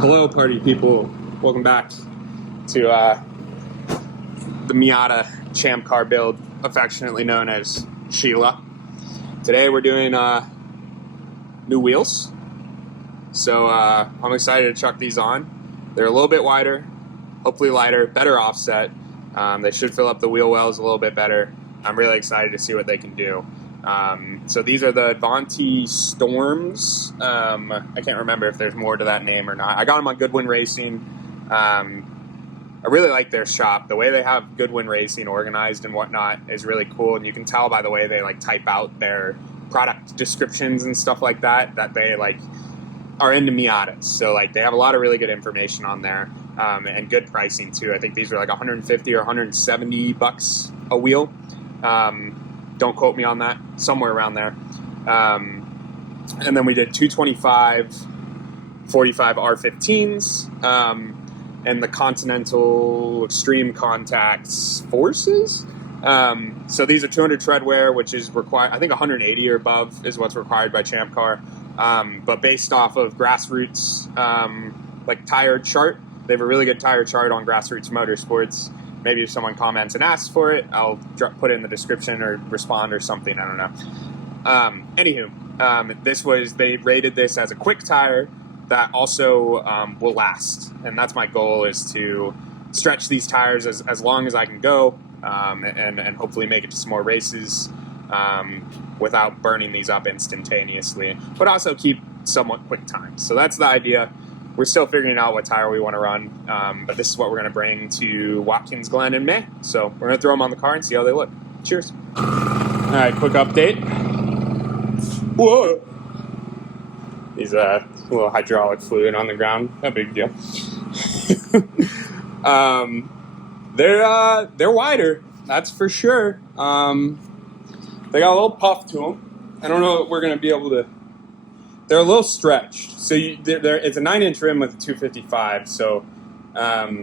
Hello, party people. Welcome back to the Miata ChampCar build, affectionately known as Sheila. Today we're doing new wheels. So I'm excited to chuck these on. They're a little bit wider, hopefully lighter, better offset. They should fill up the wheel wells a little bit better. I'm really excited to see what they can do. So these are the Avanti Storms. I can't remember if there's more to that name or not. I got them on Goodwin Racing. I really like their shop. The way they have Goodwin Racing organized and whatnot is really cool, and you can tell by the way they like type out their product descriptions and stuff like that they like are into Miatas. So like they have a lot of really good information on there, and good pricing too. I think these are like 150 or 170 bucks a wheel. Don't quote me on that, somewhere around there. And then we did 225 45 R15s, and the Continental Extreme Contacts Forces. So these are 200 tread wear, which is required. I think 180 or above is what's required by ChampCar. But based off of Grassroots, like tire chart, they have a really good tire chart on Grassroots Motorsports. Maybe if someone comments and asks for it, I'll put it in the description or respond or something. I don't know. Anywho, they rated this as a quick tire that also will last. And that's my goal, is to stretch these tires as long as I can go, and hopefully make it to some more races without burning these up instantaneously, but also keep somewhat quick times. So that's the idea. We're still figuring out what tire we want to run, but this is what we're going to bring to Watkins Glen in May. So we're going to throw them on the car and see how they look. Cheers. All right, quick update. Whoa! There's a little hydraulic fluid on the ground. No big deal. They're wider, that's for sure. They got a little puff to them. I don't know if we're going to be able to. They're a little stretched. So it's a 9-inch rim with a 255. So, but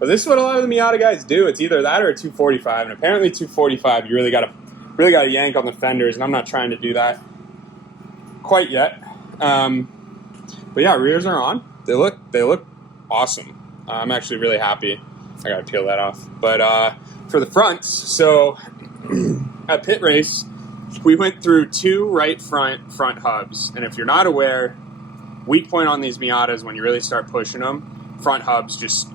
this is what a lot of the Miata guys do. It's either that or a 245. And apparently 245, you really got to yank on the fenders. And I'm not trying to do that quite yet. But yeah, rears are on. They look awesome. I'm actually really happy. I got to peel that off. But for the fronts, so at pit race, we went through 2 right front hubs, and if you're not aware, weak point on these Miatas when you really start pushing them, front hubs just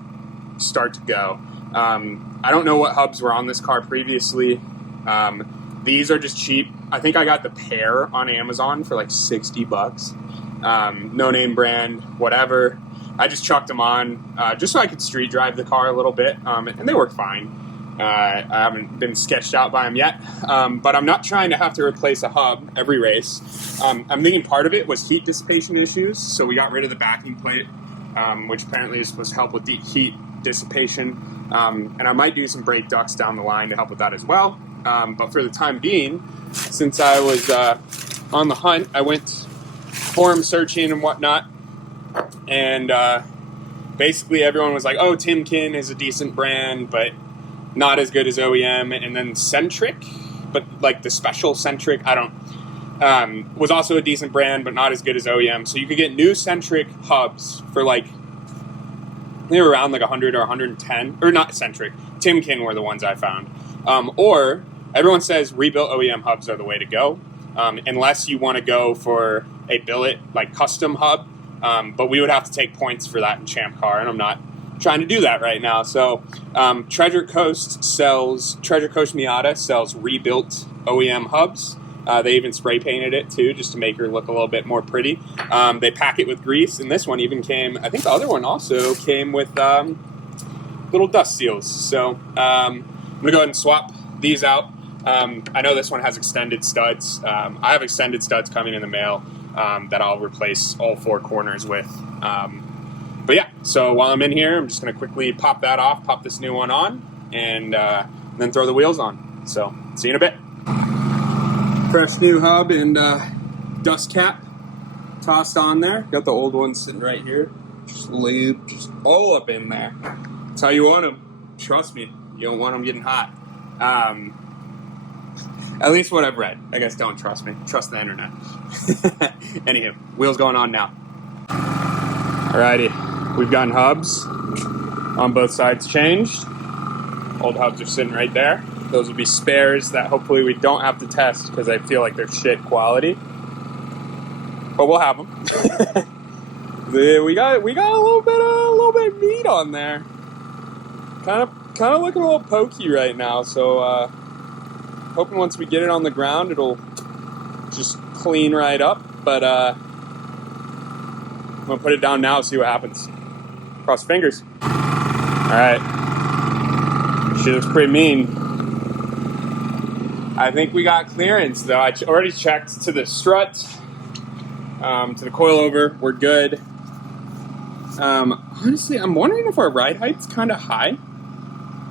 start to go. I don't know what hubs were on this car previously. These are just cheap. I think I got the pair on Amazon for like 60 bucks. No name brand, whatever. I just chucked them on just so I could street drive the car a little bit, and they work fine. I haven't been sketched out by them yet, but I'm not trying to have to replace a hub every race. I'm thinking part of it was heat dissipation issues, so we got rid of the backing plate, which apparently is supposed to help with the heat dissipation, and I might do some brake ducts down the line to help with that as well. But for the time being, since I was on the hunt, I went forum searching and whatnot, and basically everyone was like, oh, Timken is a decent brand, but not as good as OEM. And then Centric, but like the special Centric, was also a decent brand, but not as good as OEM. So you could get new Centric hubs for like, they were around like 100 or 110, or not Centric, Timken were the ones I found. Or everyone says rebuilt OEM hubs are the way to go, unless you want to go for a billet, like custom hub. But we would have to take points for that in ChampCar, and I'm not trying to do that right now. So Treasure Coast Miata sells rebuilt OEM hubs. They even spray painted it too, just to make her look a little bit more pretty. They pack it with grease, and this one even came, I think the other one also came with little dust seals. So I'm gonna go ahead and swap these out. I know this one has extended studs. I have extended studs coming in the mail that I'll replace all 4 corners with. But yeah, so while I'm in here, I'm just going to quickly pop that off, pop this new one on, and then throw the wheels on. So, see you in a bit. Fresh new hub and dust cap tossed on there. Got the old one sitting right here. Just lube, just all up in there. That's how you want them. Trust me, you don't want them getting hot. At least what I've read. I guess don't trust me. Trust the internet. Anywho, wheels going on now. Alrighty, we've gotten hubs on both sides changed. Old hubs are sitting right there. Those will be spares that hopefully we don't have to test because I feel like they're shit quality. But we'll have them. we got a little bit of meat on there. Kind of looking a little pokey right now. So hoping once we get it on the ground, it'll just clean right up. But I'm gonna put it down now, see what happens. Cross fingers. All right. She looks pretty mean. I think we got clearance though. I already checked to the strut, to the coilover. We're good. Honestly, I'm wondering if our ride height's kind of high.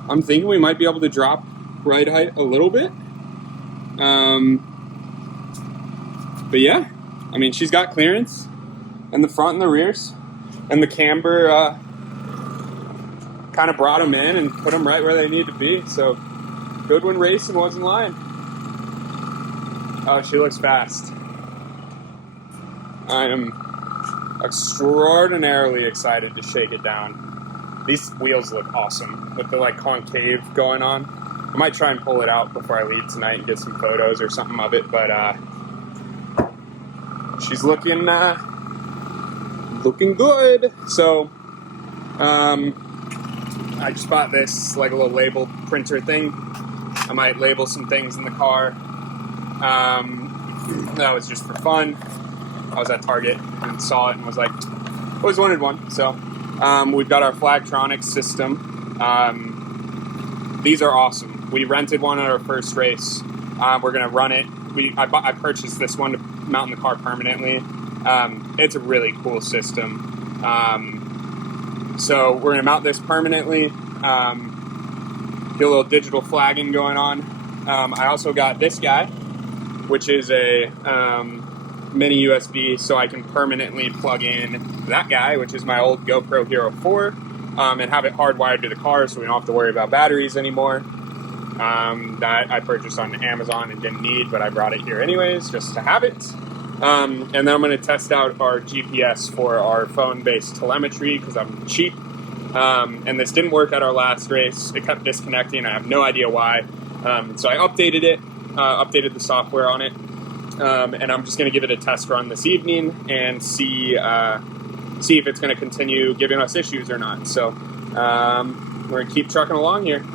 I'm thinking we might be able to drop ride height a little bit. But yeah, I mean, she's got clearance in the front and the rears, and the camber kind of brought them in and put them right where they need to be. So Goodwin Racing wasn't lying. Oh, she looks fast. I am extraordinarily excited to shake it down. These wheels look awesome with the like concave going on. I might try and pull it out before I leave tonight and get some photos or something of it, but she's looking good. So I just bought this like a little label printer thing. I might label some things in the car. That was just for fun. I was at Target and saw it and was like, always wanted one. So we've got our Flagtronics system. These are awesome. We rented one at our first race. We're gonna run it. I purchased this one to mount in the car permanently. It's a really cool system. So we're gonna mount this permanently. Get a little digital flagging going on. I also got this guy, which is a mini USB, so I can permanently plug in that guy, which is my old GoPro Hero 4, and have it hardwired to the car so we don't have to worry about batteries anymore. That I purchased on Amazon and didn't need, but I brought it here anyways, just to have it. And then I'm going to test out our GPS for our phone-based telemetry, because I'm cheap. And this didn't work at our last race. It kept disconnecting. I have no idea why. So I updated it, updated the software on it. And I'm just going to give it a test run this evening and see if it's going to continue giving us issues or not. So we're going to keep trucking along here.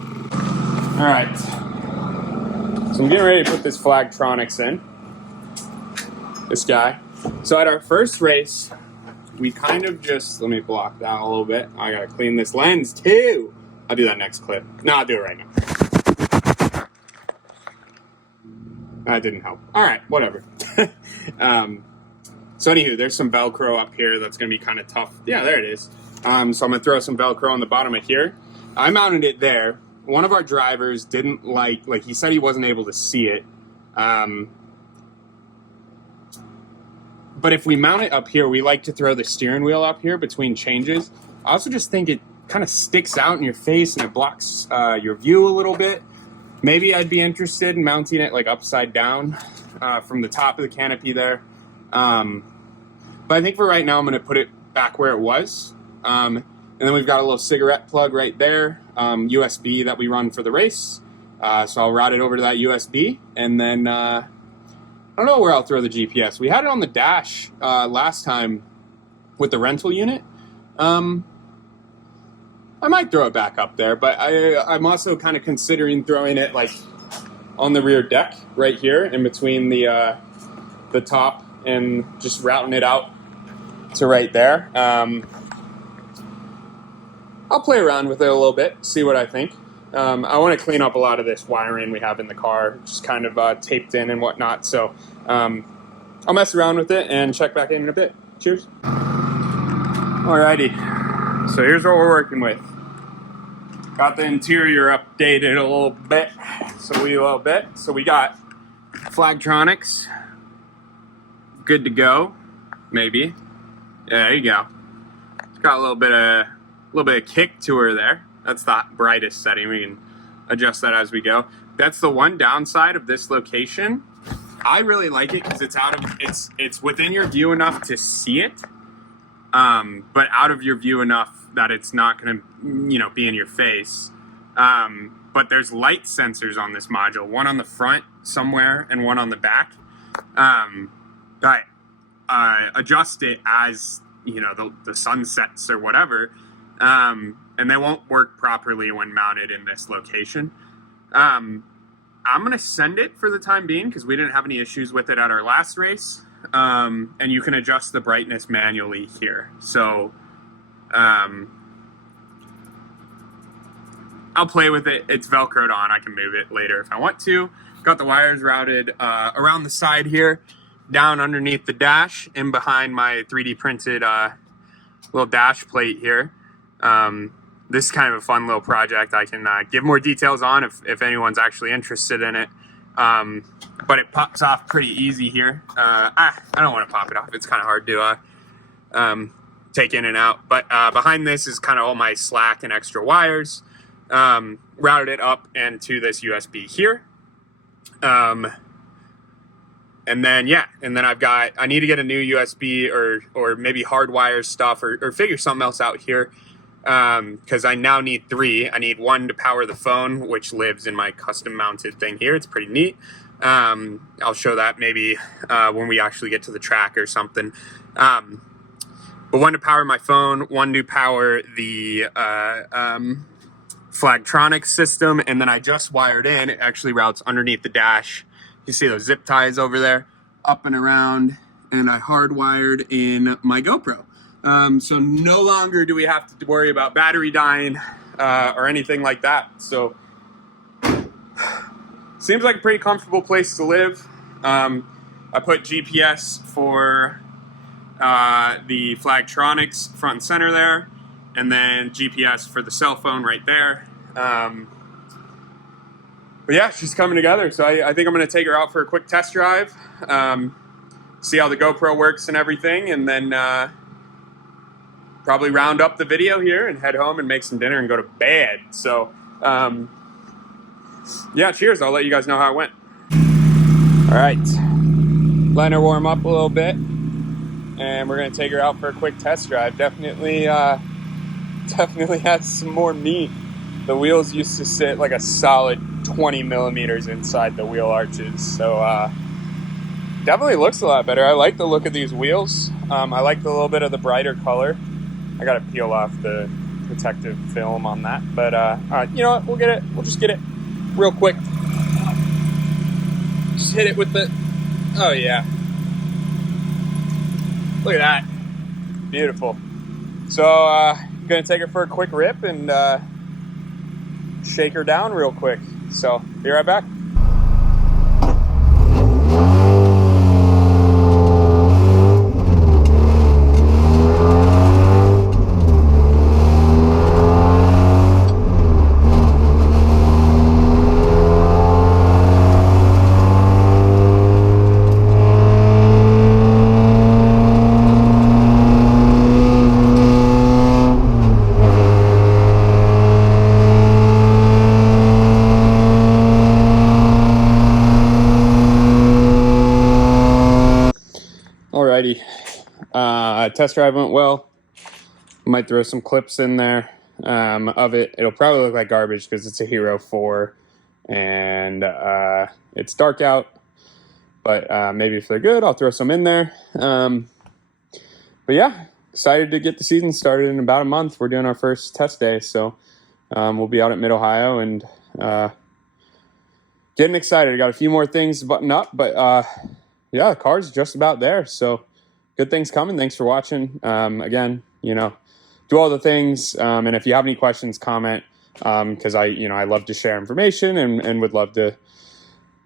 All right. So I'm getting ready to put this Flagtronics in. This guy. So at our first race, we kind of just, let me block that a little bit. I got to clean this lens too. I'll do that next clip. No, I'll do it right now. That didn't help. All right, whatever. So anywho, there's some Velcro up here that's going to be kind of tough. Yeah, there it is. So I'm going to throw some Velcro on the bottom of here. I mounted it there. One of our drivers didn't like he said he wasn't able to see it. But if we mount it up here, we like to throw the steering wheel up here between changes. I also just think it kind of sticks out in your face and it blocks your view a little bit. Maybe I'd be interested in mounting it like upside down from the top of the canopy there. But I think for right now, I'm going to put it back where it was. And then we've got a little cigarette plug right there, USB that we run for the race. So I'll route it over to that USB. And then I don't know where I'll throw the GPS. We had it on the dash last time with the rental unit. I might throw it back up there, but I'm also kind of considering throwing it like on the rear deck right here in between the top and just routing it out to right there. I'll play around with it a little bit, see what I think. I want to clean up a lot of this wiring we have in the car, just kind of taped in and whatnot. So I'll mess around with it and check back in a bit. Cheers. Alrighty, so here's what we're working with. Got the interior updated a little bit. So we got Flagtronics. Good to go, maybe. Yeah, there you go. It's got a little bit of kick to her there. That's the brightest setting. We can adjust that as we go. That's the one downside of this location. I really like it because it's within your view enough to see it. but out of your view enough that it's not going to, be in your face. But there's light sensors on this module, one on the front somewhere and one on the back. But adjust it as, the sun sets or whatever. And they won't work properly when mounted in this location. I'm going to send it for the time being because we didn't have any issues with it at our last race. And you can adjust the brightness manually here. So I'll play with it. It's Velcroed on. I can move it later if I want to. Got the wires routed around the side here, down underneath the dash, and behind my 3D printed little dash plate here. This is kind of a fun little project. I can give more details on if anyone's actually interested in it. But it pops off pretty easy here. I don't want to pop it off. It's kind of hard to take in and out. But behind this is kind of all my slack and extra wires. Routed it up into this USB here. And then I need to get a new USB or maybe hardwire stuff or figure something else out here. Because I now need 3. I need one to power the phone, which lives in my custom mounted thing here. It's pretty neat. I'll show that maybe when we actually get to the track or something. But one to power my phone, one to power the Flagtronics system, and then I just wired in. It actually routes underneath the dash. You see those zip ties over there, up and around, and I hardwired in my GoPro. So no longer do we have to worry about battery dying or anything like that. So seems like a pretty comfortable place to live. I put GPS for the Flagtronics front and center there, and then GPS for the cell phone right there. But yeah, she's coming together. So I think I'm going to take her out for a quick test drive, see how the GoPro works and everything, and then probably round up the video here and head home and make some dinner and go to bed. So, yeah, cheers. I'll let you guys know how it went. All right. Letting her warm up a little bit, and we're going to take her out for a quick test drive. Definitely has some more meat. The wheels used to sit like a solid 20 millimeters inside the wheel arches. So, definitely looks a lot better. I like the look of these wheels. I like the little bit of the brighter color. I gotta peel off the protective film on that, but all right, you know what? We'll just get it real quick. Just hit it with the. Oh yeah, look at that, beautiful. So I'm gonna take her for a quick rip and shake her down real quick. So be right back. Alrighty, test drive went well. Might throw some clips in there of it. It'll probably look like garbage because it's a Hero 4 and it's dark out. But maybe if they're good, I'll throw some in there. But yeah, excited to get the season started in about a month. We're doing our first test day, so we'll be out at Mid-Ohio and getting excited. I got a few more things to button up, but yeah, the car's just about there. So good things coming. Thanks for watching. Again, do all the things. And if you have any questions, comment, because I love to share information and would love to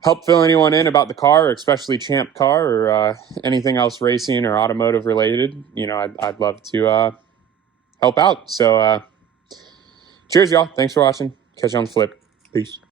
help fill anyone in about the car, or especially ChampCar or anything else racing or automotive related. I'd love to help out. So cheers, y'all. Thanks for watching. Catch you on the flip. Peace.